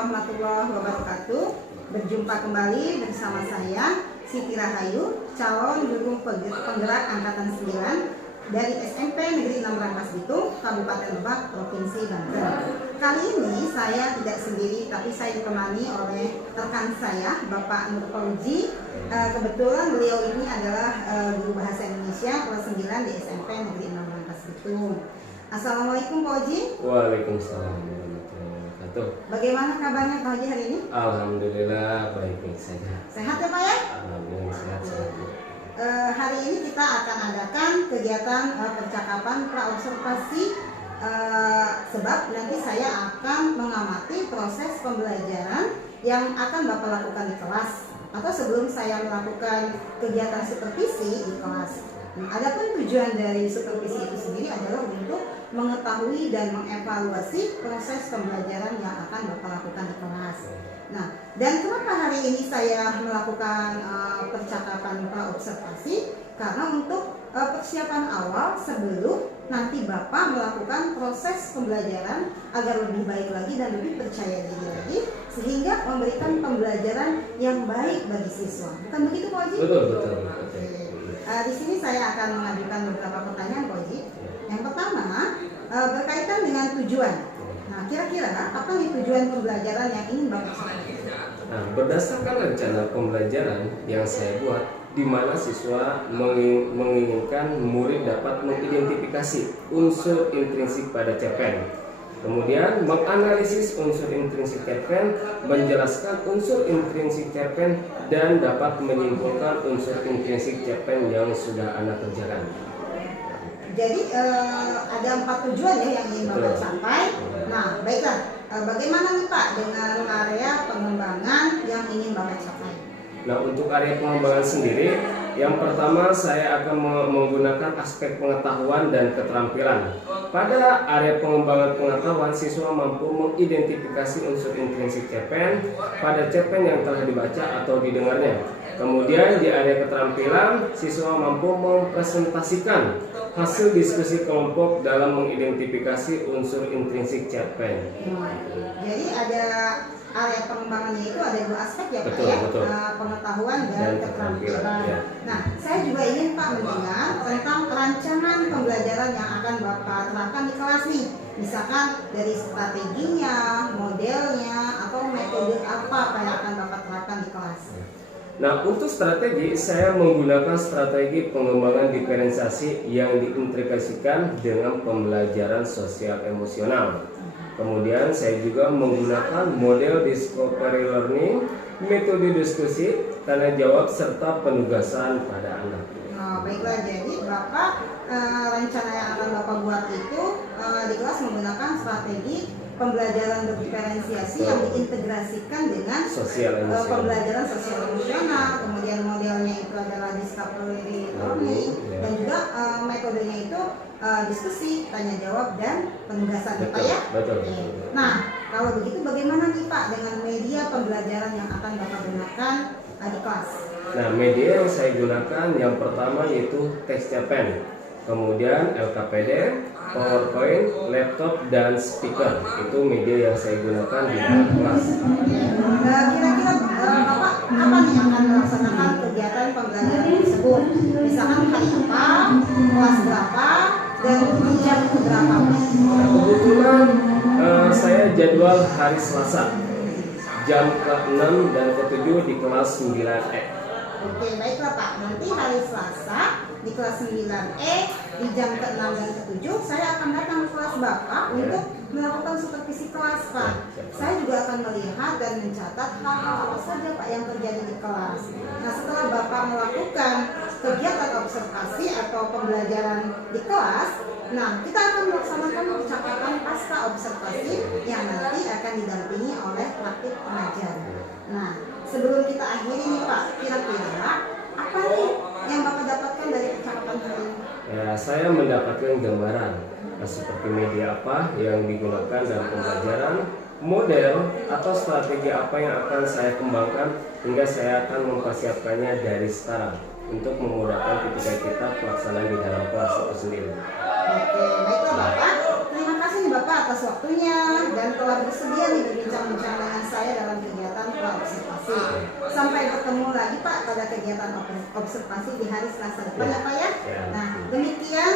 warahmatullahi wabarakatuh. Berjumpa kembali bersama saya Siti Rahayu, calon guru penggerak angkatan 9 dari SMP Negeri 6 Rangkas Bitung, Kabupaten Lebak, Provinsi Banten. Kali ini saya tidak sendiri, tapi saya ditemani oleh rekan saya, Bapak Nur Fauzi. Kebetulan beliau ini adalah guru bahasa Indonesia kelas 9 di SMP Negeri 6 Rangkas Bitung. Assalamualaikum Pak Fauzi. Waalaikumsalam warahmatullahi wabarakatuh. Bagaimana kabarnya Pak Fauzi hari ini? Alhamdulillah baik-baik saja. Sehat ya Pak ya? Alhamdulillah sehat. Hari ini kita akan adakan kegiatan percakapan praobservasi, sebab nanti saya akan mengamati proses pembelajaran yang akan Bapak lakukan di kelas atau sebelum saya melakukan kegiatan supervisi di kelas. Adapun tujuan dari supervisi itu sendiri adalah untuk mengetahui dan mengevaluasi proses pembelajaran yang akan Bapak lakukan di kelas. Nah, dan kenapa hari ini saya melakukan percakapan praobservasi? Karena untuk persiapan awal sebelum nanti Bapak melakukan proses pembelajaran agar lebih baik lagi dan lebih percaya diri lagi, sehingga memberikan pembelajaran yang baik bagi siswa. Bukan begitu Pak Oji? Betul. Di sini saya akan mengajukan beberapa pertanyaan Pak Oji. Yang pertama berkaitan dengan tujuan. Nah, kira-kira apa nih tujuan pembelajaran yang ingin Bapak sampaikan? Nah, berdasarkan rencana pembelajaran yang saya buat, di mana siswa menginginkan murid dapat mengidentifikasi unsur intrinsik pada cerpen, kemudian menganalisis unsur intrinsik cerpen, menjelaskan unsur intrinsik cerpen, dan dapat menyimpulkan unsur intrinsik cerpen yang sudah Anak kerjakan. Jadi ada 4 tujuan ya yang ingin Bapak capai. Nah, baiklah. Bagaimana nih Pak dengan area pengembangan yang ingin Bapak capai? Nah, untuk area pengembangan sendiri, yang pertama saya akan menggunakan aspek pengetahuan dan keterampilan. Pada area pengembangan pengetahuan, siswa mampu mengidentifikasi unsur intrinsik cerpen pada cerpen yang telah dibaca atau didengarnya. Kemudian di area keterampilan, siswa mampu mempresentasikan hasil diskusi kelompok dalam mengidentifikasi unsur intrinsik cerpen. Jadi ada area pengembangannya itu ada 2 aspek ya Pak Betul. pengetahuan dan keterampilan. Ya. Nah, saya juga ingin Pak mendengar tentang rancangan pembelajaran yang akan Bapak terapkan di kelas nih. Misalkan dari strateginya, modelnya, atau metode apa yang akan Bapak terapkan di kelas. Nah, untuk strategi, saya menggunakan strategi pengembangan diferensiasi yang diintegrasikan dengan pembelajaran sosial emosional. Kemudian saya juga menggunakan model discovery learning, metode diskusi, tanya jawab, serta penugasan pada anak. Nah, baiklah, jadi Bapak rencana yang akan Bapak buat itu di kelas menggunakan strategi pembelajaran berdiferensiasi yang diintegrasikan dengan pembelajaran sosial emosional. Kemudian modelnya itu adalah discovery learning, dan juga metodenya itu diskusi, tanya jawab, dan penugasan. Pak ya? Betul. Nah, kalau begitu bagaimana nih Pak dengan media pembelajaran yang akan Bapak gunakan di kelas? Nah, media yang saya gunakan yang pertama yaitu teks cerpen, kemudian LKPD, PowerPoint, laptop, dan speaker. Itu media yang saya gunakan di dalam kelas. Kira-kira Bapak kapan nih akan melaksanakan kegiatan pembelajaran tersebut? Misalkan hari apa, kelas berapa, dan jam berapa? Nah, kebetulan saya jadwal hari Selasa, jam ke-6 dan ke-7 di kelas 9E. Oke, baiklah Pak. Nanti hari Selasa di kelas 9E di jam ke-6 dan ke-7 saya akan datang ke kelas Bapak untuk melakukan supervisi kelas Pak. Saya juga akan melihat dan mencatat hal-hal apa saja Pak yang terjadi di kelas. Nah, setelah Bapak melakukan kegiatan observasi atau pembelajaran di kelas, nah kita akan melaksanakan percakapan pasca observasi yang nanti akan didampingi oleh praktik pengajar. Nah, sebelum kita akhiri nih Pak, kira-kira apa nih yang Bapak dapatkan dari percakapan hari ini? Ya, saya mendapatkan gambaran seperti media apa yang digunakan dalam pembelajaran, model atau strategi apa yang akan saya kembangkan, hingga saya akan mempersiapkannya dari sekarang untuk memudahkan ketika kita pelaksanaan di dalam kelas itu sendiri. Oke, baiklah Bapak. Terima kasih nih Bapak atas waktunya dan telah bersedia nih berbincang-bincang dengan saya Sampai bertemu lagi Pak pada kegiatan observasi di hari Selasa depan ya Pak ya. Nah, demikian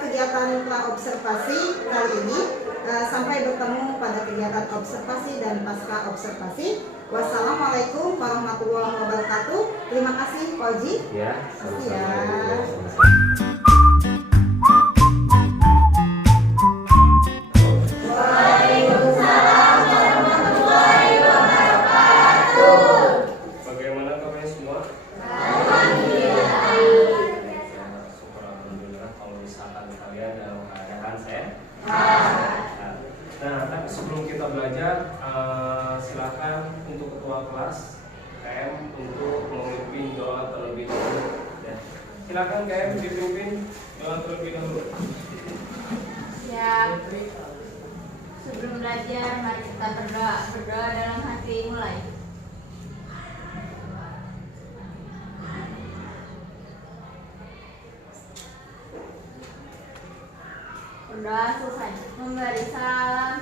kegiatan pra-observasi kali ini. Sampai bertemu pada kegiatan observasi dan pasca observasi. Wassalamualaikum warahmatullahi wabarakatuh. Terima kasih Pak Oji. Ya, Ya. Bagaimana kabarnya semua? Syukur alhamdulillah kalau misalkan kalian dalam keadaan sehat. Nah, tapi sebelum kita belajar, silakan untuk ketua kelas KM untuk memimpin doa terlebih dahulu. Ya. Silakan KM dipimpin doa terlebih dahulu. Siap. Sebelum belajar, mari kita berdoa. Berdoa dalam hati, mulai. Berdoa selesai. Memberi salam.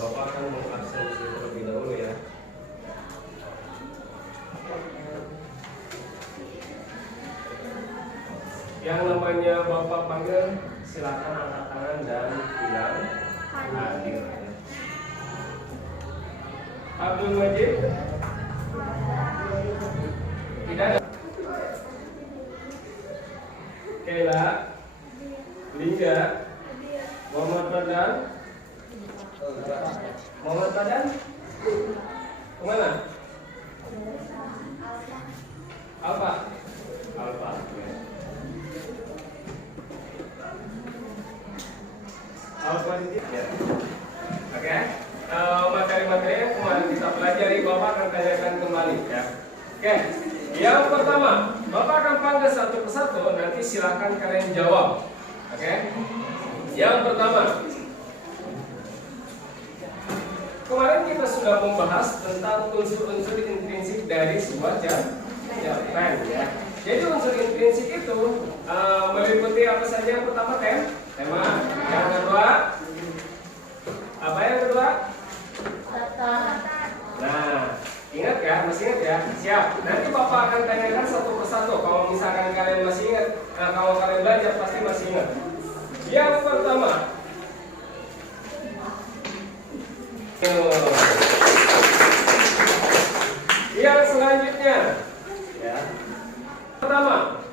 Bapak akan mengabsensi terlebih dahulu ya. Yang namanya Bapak panggil, silakan angkat tangan dan bilang hadir. Abdul Majid, tidak ada. Kela, Lingga, Muhammad Badan, Muhammad Badan, kemana? Alfa, Alfa. Alfa ya. Oke. Materi-materi yang kemarin kita pelajari, Bapak akan tanyakan kembali ya. Oke. Yang pertama, Bapak akan panggil satu persatu, nanti silakan kalian jawab. Oke. Yang pertama, kemarin kita sudah membahas tentang unsur-unsur intrinsik dari sebuah cerpen ya. Jadi unsur intrinsik itu meliputi apa saja? Yang pertama tema. Yang kedua, apa yang kedua? Nah, ingat ya, masih ingat ya? Siap. Nanti Bapak akan tanyakan satu persatu. Kalau misalkan kalian masih ingat, kalau kalian belajar pasti masih ingat. Yang pertama, yang selanjutnya, ya. Pertama,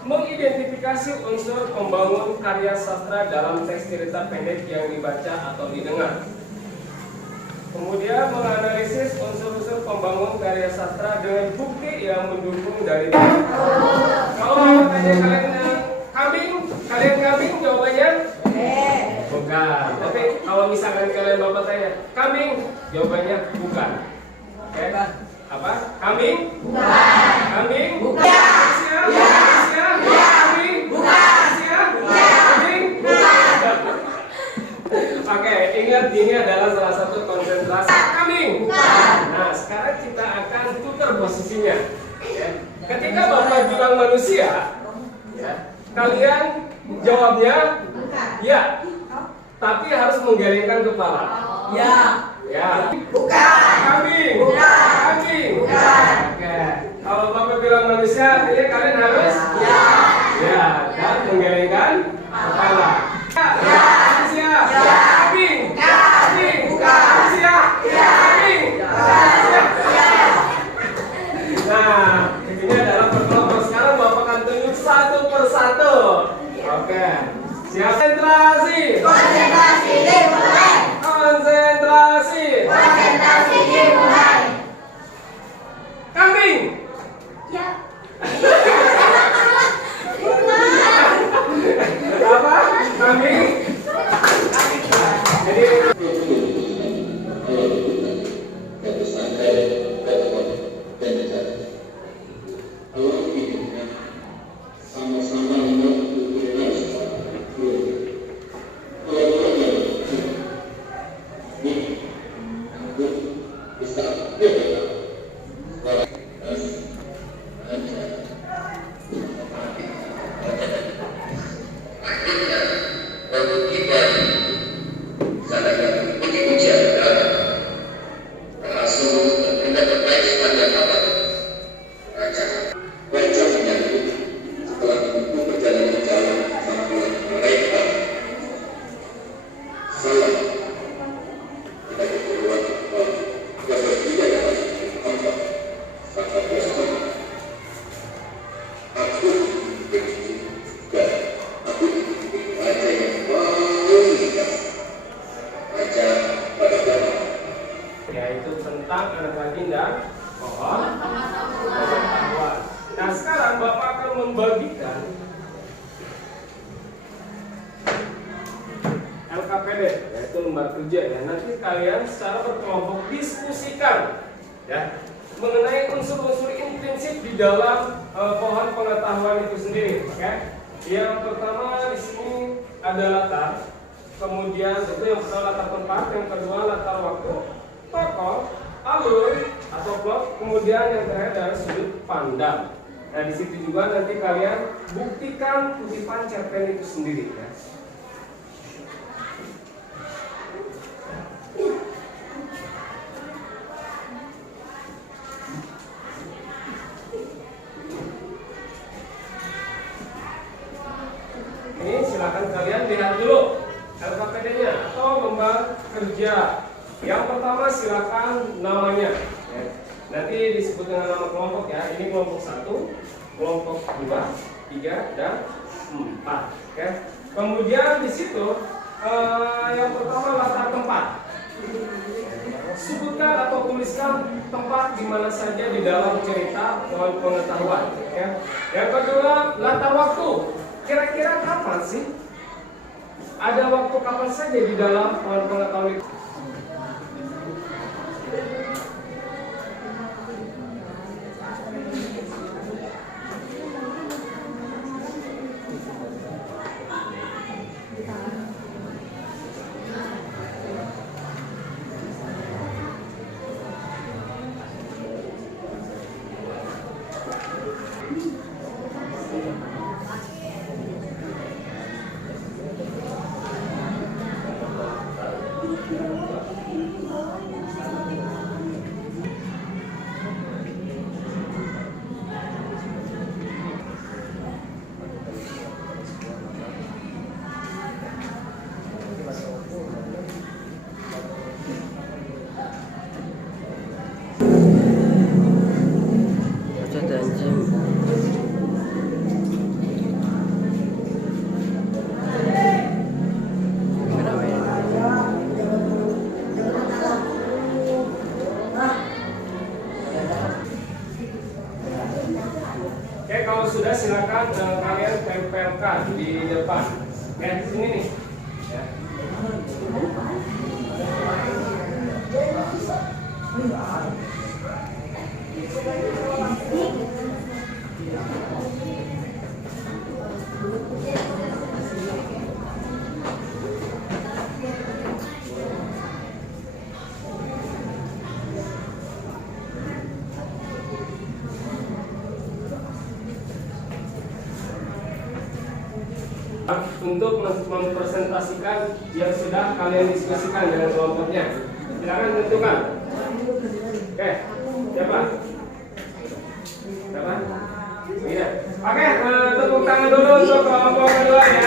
mengidentifikasi unsur pembangun karya sastra dalam teks cerita pendek yang dibaca atau didengar. Kemudian menganalisis unsur-unsur pembangun karya sastra dengan bukti yang mendukung dari kalau Bapak tanya kalian kambing, jawabannya bukan. Oke, kalau misalkan kalian Bapak tanya kambing, jawabannya bukan. Oke, apa? Kambing? Bukan. Kambing? Bukan. Ya. Kambing? Bukan. Ya. Kambing? Bukan. Oke, ingat ini adalah salah satu konsentrasi kambing. Bukan. Nah, sekarang kita akan putar posisinya. Ya. Ketika Bapak bilang manusia, ya, kalian jawabnya ya, tapi harus menggelengkan kepala. Ya. Ya. Bukan. Kambing. Bukan. Kambing. Bukan. Oke. Kalau Bapak bilang manusia, artinya kalian harus ya. Ya. Dan menggelengkan kepala. Ya. Manusia. Ya. Kambing. Kambing. Bukan. Manusia. Ya. Kambing. Bukan. Nah, ini adalah perkelompok. Sekarang Bapak akan tunjuk satu persatu. Oke. Siap. Konsentrasi. Konsentrasi dimulai. Konsentrasi. Konsentrasi dimulai. Kambing. Ya. LKPD, yaitu lembar kerja ya. Nanti kalian secara berkelompok diskusikan ya mengenai unsur-unsur intrinsik di dalam pohon pengetahuan itu sendiri. Oke? Yang pertama di sini ada latar, kemudian itu yang pertama latar tempat, yang kedua latar waktu, tokoh, alur atau plot, kemudian yang terakhir adalah sudut pandang. Nah di situ juga nanti kalian buktikan kutipan cerpen itu sendiri ya. Ini silakan kalian lihat dulu LKPD-nya atau lembar kerja. Yang pertama silakan namanya. Ya. Nanti disebut dengan nama kelompok ya. Ini kelompok 1, kelompok 2, 3, dan 4. Oke. Kemudian di situ yang pertama latar tempat. Sebutkan atau tuliskan tempat di mana saja di dalam cerita pohon pengetahuan. Oke. Yang kedua latar waktu. Kira-kira kapan sih? Ada waktu kapan saja di dalam pohon pengetahuan itu? Oke, kalau sudah silakan kalian tempelkan di depan. Oke, sini nih. Ya. Untuk mempresentasikan yang sudah kalian diskusikan dengan kelompoknya, silakan tentukan. Oke, siapa? Siapa? Iya. Oke, tepuk tangan dulu untuk kelompok kedua ya.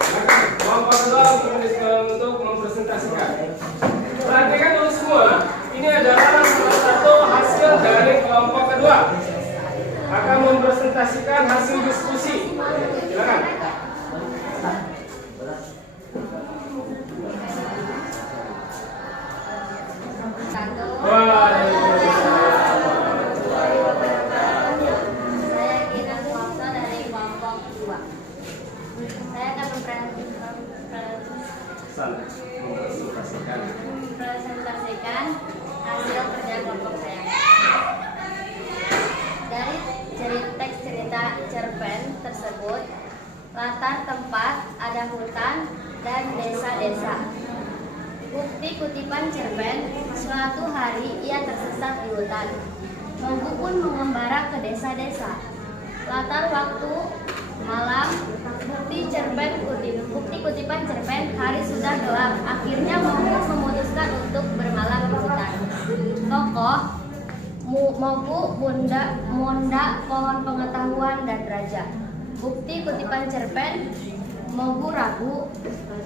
Silakan, kelompok kedua untuk mempresentasikan. Perhatikan dulu semua. Ini adalah salah satu hasil dari kelompok kedua. Akan mempresentasikan hasil diskusi. Silakan. Saya Gina Suwaksa dari kelompok 2. Saya akan mempresentasikan hasil kerja kelompok saya. Dari teks cerita cerpen tersebut, latar tempat ada hutan dan desa-desa. Bukti kutipan cerpen, suatu hari ia tersesat di hutan. Mogu pun mengembara ke desa-desa. Latar waktu malam, bukti kutipan cerpen, hari sudah gelap. Akhirnya Mogu memutuskan untuk bermalam di hutan. Tokoh Mogu, Monda, pohon pengetahuan dan raja. Bukti kutipan cerpen, Mogu ragu,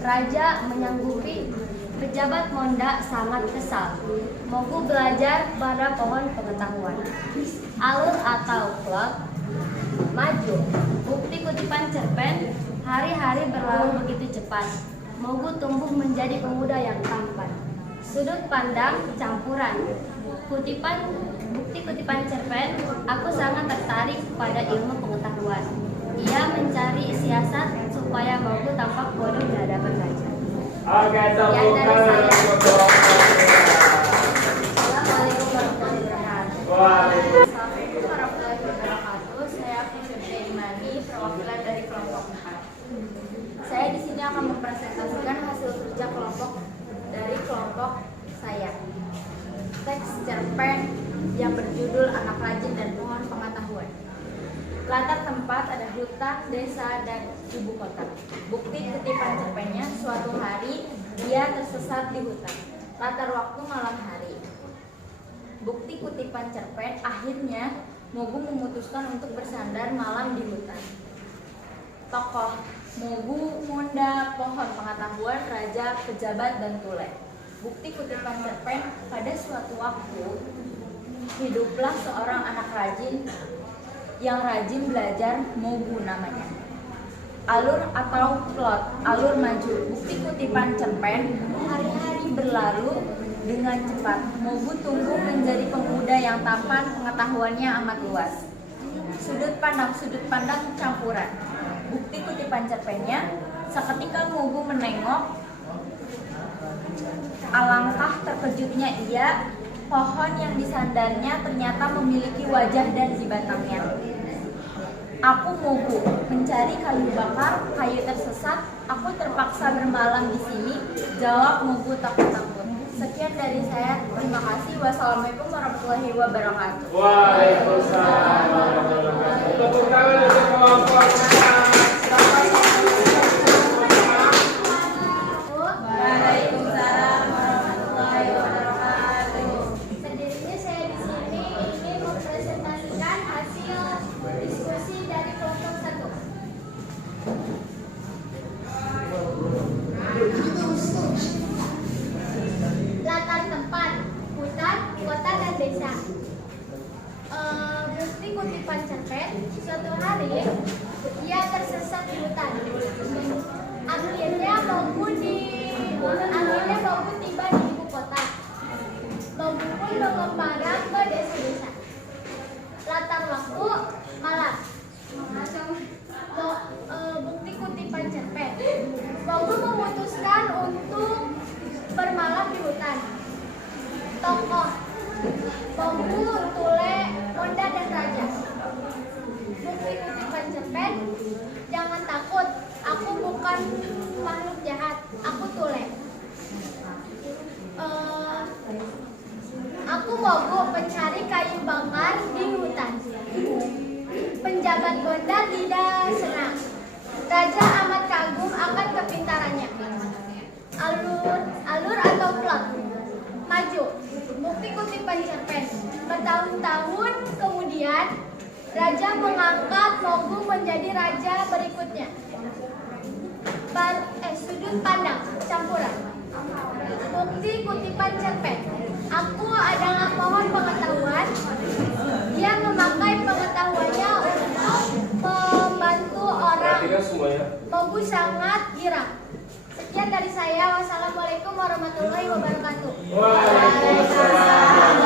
raja menyanggupi, pejabat Monda sangat kesal. Mogu belajar pada pohon pengetahuan. Alur atau plot, maju. Bukti kutipan cerpen, hari-hari berlalu begitu cepat. Mogu tumbuh menjadi pemuda yang tampan. Sudut pandang campuran. Bukti kutipan cerpen, aku sangat tertarik pada ilmu pengetahuan. Ia mencari siasat supaya Mogu tak tampak bodoh di hadapan raja. Oke, tepuk Yang dari tangan saya. untuk doa. Assalamualaikum warahmatullahi wabarakatuh. Waalaikumsalam. Assalamualaikum warahmatullahi wabarakatuh. Saya Firdausia Imani, perwakilan dari kelompok 4. Saya di sini akan mempresentasikan hasil kerja kelompok dari kelompok saya. Teks cerpen yang berjudul Anak Rajin dan Pohon Pengetahuan. Latar tempat ada hutan, desa, dan ibu kota. Bukti kutipan cerpennya, suatu hari dia tersesat di hutan. Latar waktu malam hari. Bukti kutipan cerpen, akhirnya Mogu memutuskan untuk bersandar malam di hutan. Tokoh Mogu, Monda, Pohon Pengetahuan, Raja, Pejabat, dan Tule. Bukti kutipan cerpen, pada suatu waktu hiduplah seorang anak rajin yang rajin belajar, Mogu namanya. Alur atau plot, alur maju. Bukti kutipan cerpen, hari-hari berlalu dengan cepat. Mogu tumbuh menjadi pemuda yang tampan, pengetahuannya amat luas. Sudut pandang campuran. Bukti kutipan cerpennya, seketika Mogu menengok, alangkah terkejutnya ia, pohon yang disandarnya ternyata memiliki wajah dan di batangnya. Aku Mogu, mencari kayu bakar, kayu tersesat, aku terpaksa bermalam di sini, jawab Mogu takut-takut. Sekian dari saya, terima kasih. Wassalamualaikum warahmatullahi wabarakatuh. Waalaikumsalam warahmatullahi wabarakatuh. Tepuk tangan untuk kelompok. Waalaikumsalam warahmatullahi wabarakatuh. Sendirinya saya di sini ingin mempresentasikan hasil diskusi dari kelompok 1. Latar tempat, hutan, kota, dan desa. Bukti kutipan cerpen, suatu hari ia tersesat di hutan. Akhirnya Mogu tiba di ibu kota. Mogu pun mengembara ke desa-desa. Latar waktu malam. Bukti kutipan cerpen. Mogu memutuskan untuk bermalam di hutan. Tokoh Mogu, Tule, Monda, dan Raja. Bukti kutipan cerpen, jangan takut, aku bukan makhluk jahat, aku Tule. Aku Mogu pencari kayu bakar di hutan. Penjabat Monda tidak senang. Raja amat kagum akan kepintarannya. Alur atau plot, maju. Bukti kutipan cerpen, bertahun-tahun kemudian Raja mengangkat Mogu menjadi raja berikutnya. Sudut pandang campuran. Bukti kutipan cerpen, aku adalah pohon pengetahuan. Dia memakai pengetahuannya untuk membantu orang. Mogu sangat girang. Sekian dari saya. Wassalamualaikum warahmatullahi wabarakatuh. Waalaikumsalam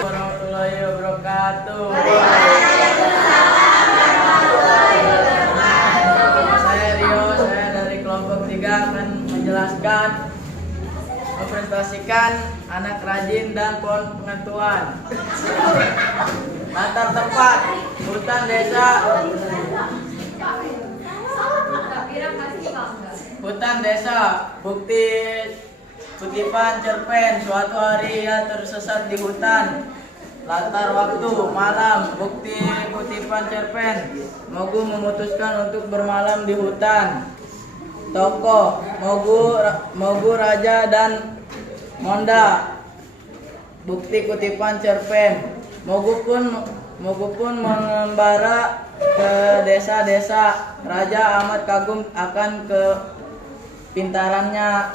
warahmatullahi wabarakatuh. Saya Rio, saya dari kelompok 3 akan menjelaskan, mempresentasikan anak rajin dan pohon pengetahuan. Latar tempat, hutan desa. Hutan desa, bukti kutipan cerpen, suatu hari ia tersesat di hutan. Latar waktu, malam, bukti kutipan cerpen, Mogu memutuskan untuk bermalam di hutan. Tokoh, Mogu, Raja, dan Monda. Bukti kutipan cerpen, Mogu pun mengembara ke desa-desa. Raja amat kagum akan kepintarannya.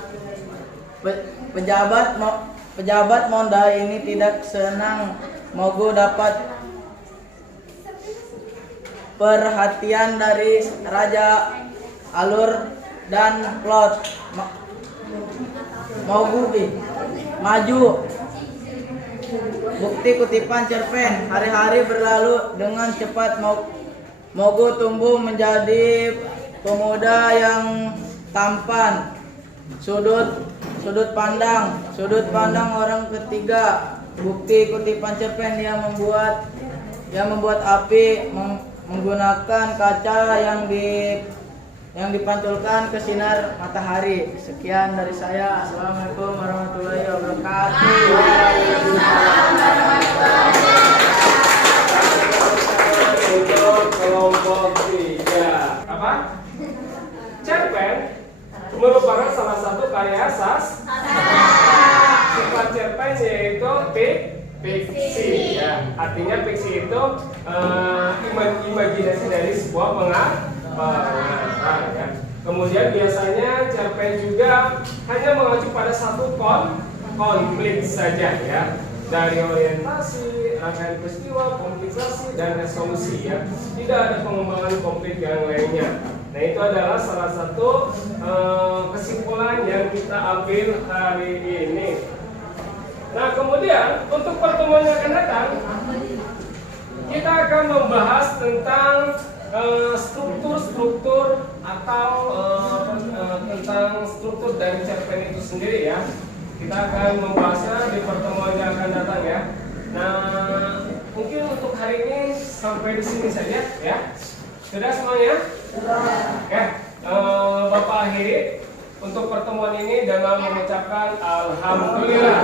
Pejabat Monda ini tidak senang Mogu dapat perhatian dari Raja. Alur dan plot, Mogu maju. Bukti kutipan cerpen. Hari-hari berlalu dengan cepat. Mogu tumbuh menjadi pemuda yang tampan. Sudut pandang orang ketiga. Bukti kutipan cerpen yang membuat api menggunakan kaca yang dipantulkan ke sinar matahari. Sekian dari saya. Assalamualaikum warahmatullahi wabarakatuh. Untuk kelompok 3 apa? Cerpen merupakan salah satu karya sifat cerpen yaitu fiksi ya. Artinya fiksi itu imajinasi dari sebuah pengarang ya. Kemudian biasanya cerpen juga hanya mengacu pada satu konflik saja ya. Dari orientasi, rangkaian peristiwa, komplikasi, dan resolusi ya. Tidak ada pengembangan konflik yang lainnya. Nah, itu adalah salah satu kesimpulan yang kita ambil hari ini. Nah, kemudian untuk pertemuan yang akan datang, kita akan membahas tentang struktur atau tentang struktur dari cerpen itu sendiri ya. Kita akan membahasnya di pertemuan yang akan datang ya. Nah, mungkin untuk hari ini sampai di sini saja ya. Sudah semuanya? Oke, Bapak akhiri untuk pertemuan ini dengan mengucapkan alhamdulillah.